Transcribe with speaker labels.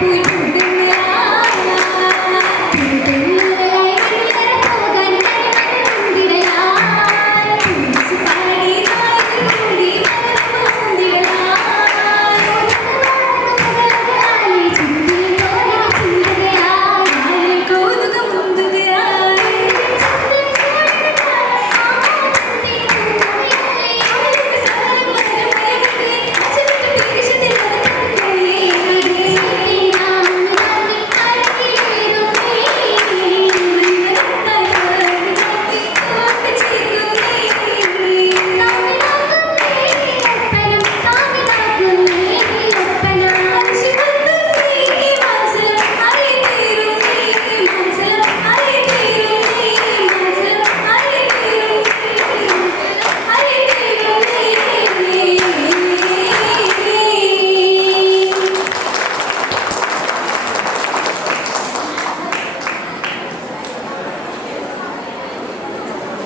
Speaker 1: Thank yeah. you.